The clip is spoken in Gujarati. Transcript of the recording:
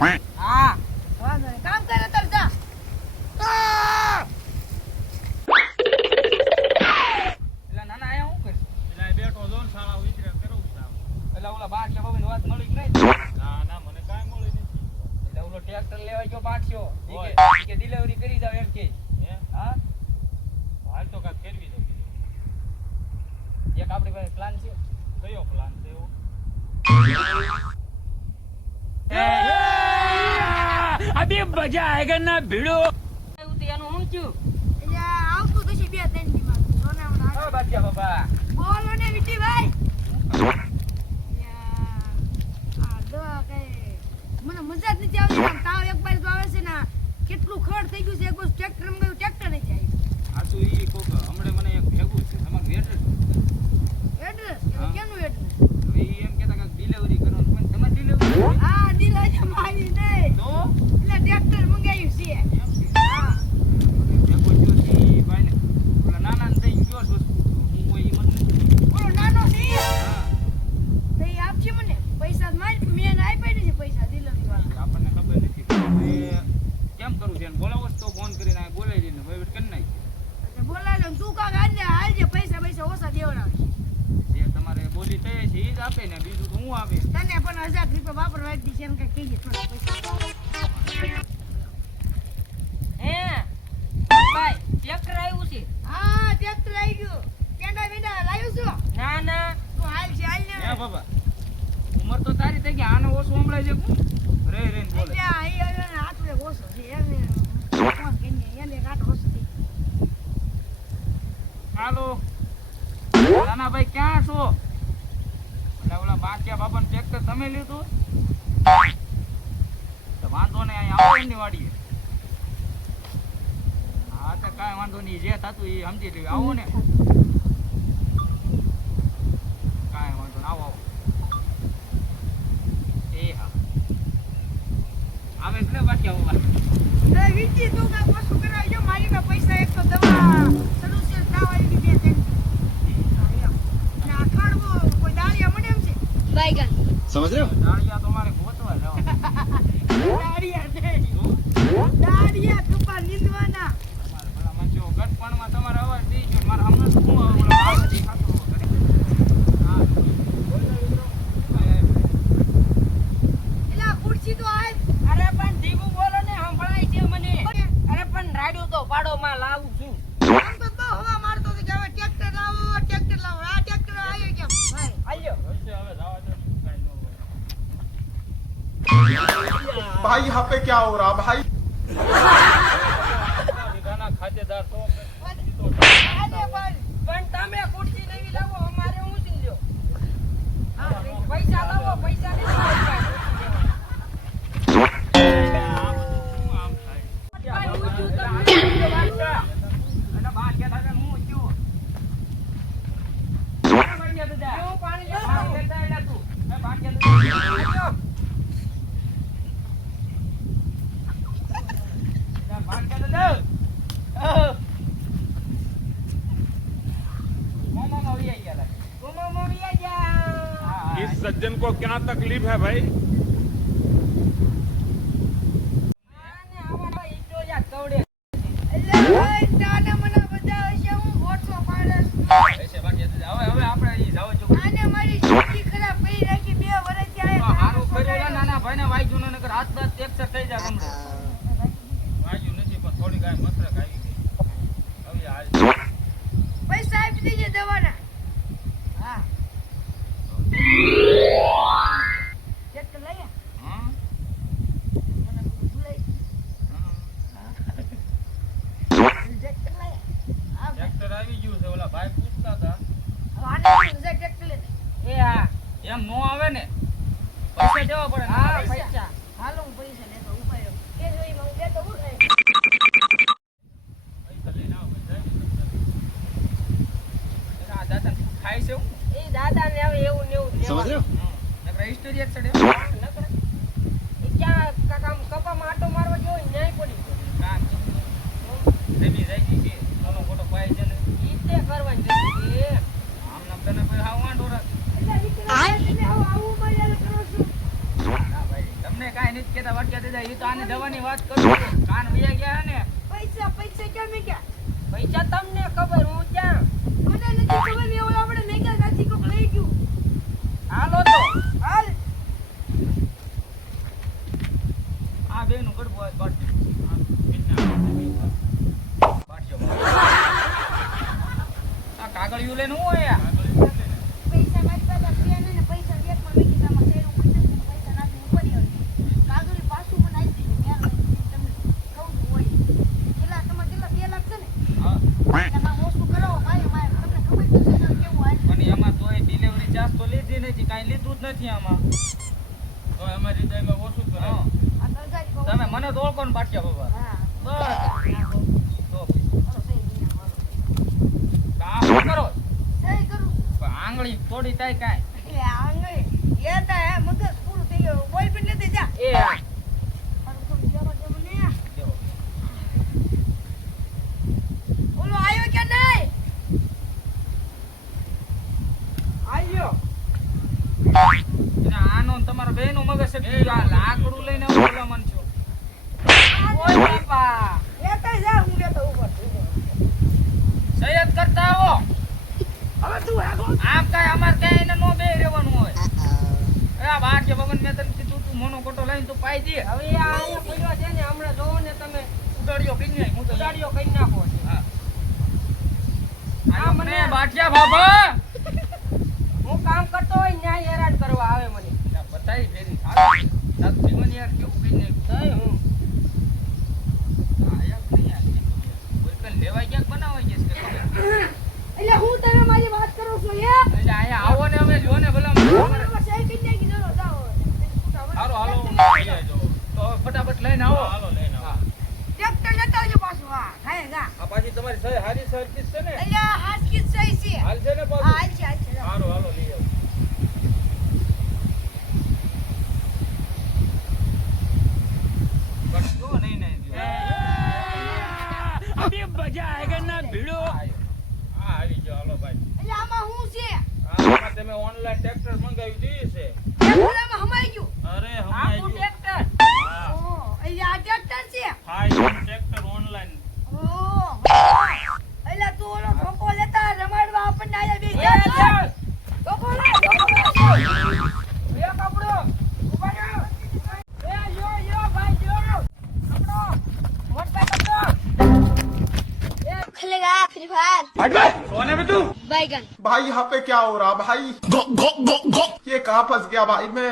ભાઈ હા વાંધો નહીં કામ કરે તર જા એટલે નાના આયા હું કરીશ એટલે બેઠો જો ને સાલા વિચાર કરું સાવ એટલે ઓલા બાર કે બાબીની વાત મળી કે નહીં ના ના મને કાંઈ મળી નથી એટલે ઓલો ટ્રેક્ટર લેવા ગયો 500 હોય. કે ડિલિવરી કરી જાવ એમ કે હે હા હાલ તો કાંઈક ફેરવી દઉં એક આપણી પાસે પ્લાન છે કયો પ્લાન છે એવો अभी मजा आएगा ना भिड़ो એવું તે એનું હું થયું એટલે આવતું તો છે 2-3 દી માં સોનામાં ઓ બાદશાહ બાબા બોલો ને વિટી ભાઈ આ દવા કઈ મને મજા જ નથી આવતી આમ તાવ એક બાર તો આવે છે ને કેટલું ખડ થઈ ગયું છે એક બસ ટ્રેક્ટર માં ગયું ટ્રેક્ટર નહીં જાય આ તો ઈ કોક હમણે મને એક ભેગું છે તમારું એડ્રેસ એડ્રેસ હા. કેનું એડ્રેસ હવે ઈ એમ કહેતા કે ડિલિવરી કરવાનું પણ તમે ડિલિવરી આ દિલા છે મારી નહીં તો એટલે ટ્રેક્ટર મંગાવ્યું છે એમ છે હા ભેગો થયો છે ઈ ભાઈને ઓલા નાના ને થઈ ગયો જ વસ્તુ હું કોઈ ઈ મને નથી ઓલો નાનો છે હા તો એ આપશે મને પૈસા મારી મેં આપ્યા નથી પૈસા ડિલિવરી વાળા આપણને ખબર નથી હવે કેમ કરવું છે એને બોલાવો જ તો ફોન કરીને આ બોલાવી દઈને વહીવટ કરી નાખી એટલે બોલાવે ને તું કાક હાલજે પૈસા ઓછા દેવડાવશે જે તમારે બોલી થઈ છે ઈ જ આપે ને બીજું તો હું આપે તને પણ 1000 રૂપિયા વાપરવા જ દીશે એમ કઈ કહીએ થોડા પૈસા હે ભાઈ ટ્રેક્ટર આવ્યું છે હા ટ્રેક્ટર આવી ગયું કેંડા બેંડા લાવ્યું છું ના ના તું હાલ છે હાલ ને હે બાબા ઉંમર તો તારી થઈ ગઈ આનો ઓછો સંભળાય છે કોણ રે રે ને બોલે એટલે આ ઈ હવે હાથ રે ઓછો છે એને ફોન કરીને એને કાટ ઓછો છે હાલો નાના ભાઈ ક્યાં છો એટલે ઓલા બાકિયા બાપાનું ટ્રેક્ટર તમે લીધું તો વાંધો નહીં અહીં આવો એમની વાડીએ હા તો કાંઈ વાંધો નહીં જે થતું એ સમજી લેવું આવો ને કાંઈ વાંધો નહીં આવો આવો એ હા આવે એટલે બાકિયા બાબા એ વિકી તું કાક વસ્તુ કરાવજો મારી પાસે પૈસા એક તો દવા સલુશન તાવ આવી ગઈ બે ત્રણ ના ખાડવો કોઈ દાળિયા મને એમ છે બાયગન समझ रहे हो દાળિયા તો મારે ગોતવા જવા દાળિયા નહીં દાળિયા કપા નીંદવાના તમારે ભલા મંચો ગટપણમાં તમારો અવાજ દઈ ગયો મારે હમણાં શું ઓલો આવાજી ખાતો કરે હા એલા ખુરશી તો આય અરે પણ ધીમું બોલો ને સંભળાય છે મને અરે પણ રાડ્યું તો પાડોમાં લાવું છું આમ તો બહુ હવા મારતો હતો કે હવે ટ્રેક્ટર લાવો આ ટ્રેક્ટર આવ્યો કેમ ભાઈ હાલ્યો હવે જવા દો કાંઈ ન હોય भाई यहाँ पे क्या हो रहा भाई વીઘાના ખાતેદાર તો આને ભાઈ પણ તમે ખુરશી નવી લાવો અમારે હું શું લ્યો પૈસા લાવો પૈસા નહીં આમ થાય અને બાર ગયા હતા હું થયું પાણી લો इस सज्जन को क्या तकलीफ है भाई એટલે ભાઈ તાને મને બધા હશે હું ઓછો પાડસ હવે આપણે ઈ જાવ જો આને મારી જિંદગી ખરાબ કરી રાખી 2 વર્ષ થી હારું કર્યું નાના ભાઈને વાગ્યું ને નકર હાથ દાંત ટેક્સર થઈ જાય ગમડો વાગ્યું નથી પણ થોડી કાંઈ મસરક આવી ગઈ હવે હાલ પૈસા આપી દેજે દવાના હા ટ્રેક્ટર લઈ હા મને ભૂલાઈ ટ્રેક્ટર લઈ આ ટ્રેક્ટર આવી ગયું છે ઓલા ભાઈ પૂછતા હતા આને ટ્રેક્ટર લે એ હા એમ નો આવે ને પૈસા દેવા પડે ને. હા પૈસા હાલો હું પૈસા લેતો ઉપાયો કે જોઈ હું દેતો હું થાય પૈસા લઈને આવો ભાઈ એના દાદા ખાય છે હું એ દાદા ને હવે એવું ને એવું समझ रहे हो નકર હિસ્ટોરી એક સડે એ ક્યાં કામ કપામાં આટો મારવા ગયો હોય ન્યાય પડી ગયો કામ રેમી જાય છે ઓનો ફોટો પાઈ છે ને ઈ તે કરવાની જરૂર છે આમ નામ તને કોઈ હાવ વાંઢો રાખ એટલે નીકળે આવું મર્યાદા કરો છું ના ભાઈ તમને કાંઈ નથી કહેતા વાટક્યા દેતા. એ તો આની દવાની વાત કરું છું. કાન વયા ગયા ને. પૈસા પૈસા ક્યાં મેક્યા? પૈસા તમને ખબર, હું ક્યાં? મને નથી ખબર, મેં ઓલા આપણે મેક્યા નથી, કોક લઈ ગયું. હાલો તો. હાલ. આ બેનું ગડબો હોય બાટજો. આ કાગળિયું લઈને હું આયા. પૈસા મારી પાસે થયા નહીં ને પૈસા બેગમાં મૂકી દીધા. આમાં શેરું મૂકી દીધું ને પૈસા નાખીને ઉપર આવી. કાગળી પાછું મને આપી દીધું. મેં તમને કહું છું હોય. કેટલા તમારે કેટલા 2 લાખ છે ને? હા. એમાં ઓછું કરાવો ભાઈ મારે. તમને ખબર છે કેવું હાલ. પણ એમાં તોય ડિલિવરી ચાર્જ તો લીધી નથી, કાંઈ લીધું જ નથી આમાં. તો અમારી રીતે એમાં ઓછું જ કરાવો. આ તરગારી બહુ. તમે મને તો ઓળખો ને બાટક્યા બાબા. હા. બસ. તો ચલો સહી દીના મારો. આ શું કરો? સહી કરું. પણ આંગળી તોડી થાય કાંઈ. એટલે આંગળી લેતા હે મગજ પૂરું થઈ ગયું. બોલ પણ લેતે જા. એ આ. મારું થોડું જવા દે મને. દેવો. ઓલો આવ્યો કે નહીં? આવ્યો. એટલે આનો ને તમારા બેયનું મગજ છે કે આ લાકડું લઈને આવો બોલાવવાનું છો. ઓય બાપા. લેતા જા, હું લેતો ઉપર. સૈયદ કરતા આવો. હવે તું હેગો. આમ કાંઈ અમારે ક્યાંય એને નો બે રહેવાનું હોય. એ આ બાટક્યા બાબાને મેં તને કીધું તું મોનો કોટો લઈને તું પાઈ દે. હવે આ અહીંયા પડ્યો છે ને, હમણાં જોવો ને તમે ઉડાડ્યો કઈ નહીં. હું તો ઉડાડ્યો કરી નાખો છે. હા. આ આ મને- મને બાટક્યા બાબા. હું કામ કરતો હોય ન્યાય હેરાન કરવા આવે મને. બતાવી ફેરી સારું. તારું જીવન યાર કેવું કઈ નહીં. તઈ હું આયા નહીં યાર. કોઈ કઈ લેવાય ક્યાંક બનાવાય છે કે ખબર? એટલે હું તમે મારી વાત કરો છો એ? એટલે અહીંયા આવો ને હવે જો ને ભલા મને. બરાબર સહી કરી નાખી ચલો જાઓ. હાલો હાલો હું લઈ જાઉં. તો ફટાફટ લઈને આવો. હાલો લઈને આવો. ટ્રેક્ટર લેતા આવજો પાછું. હા થાય ગા. આ પાછી તમારી સહી હારી સર્વિસ છે ને? એટલે હાસકી સહી છે. હાલ છે ને હા પાછું? હાલ છે જાઓ. હાલો હાલો લઈ આવો. બસ જો નહીં નહીં જો. अभी मजा आएगा ना भिड़ो હા આવી જાઓ હાલો ભાઈ. એટલે આમાં હું છે? આમાં તમે ઓનલાઈન ટ્રેક્ટર મંગાવી દીધી છે. ટ્રેક્ટરમાં હમાઈ ગયું. અરે આખું ટ્રેક્ટર. હા ઓહ, એટલે આ ટ્રેક્ટર છે. હા ટ્રેક્ટર ઓનલાઈન. ઓહ. એટલે તું ઓલો ધોકો લેતા રમાડવા આપણને આયા બે એ જા. ચાલ. ધોકો લે, ધોકો લે. એ કપડો. ઉભા રહો. એ યો ભાઈ યો. કપડો. મોટભાઈ કપડો. खेलेगा फ्री फायर कौन है बे तू? बैगन भाई यहाँ पे क्या हो रहा भाई ये कहाँ फंस गया भाई मैं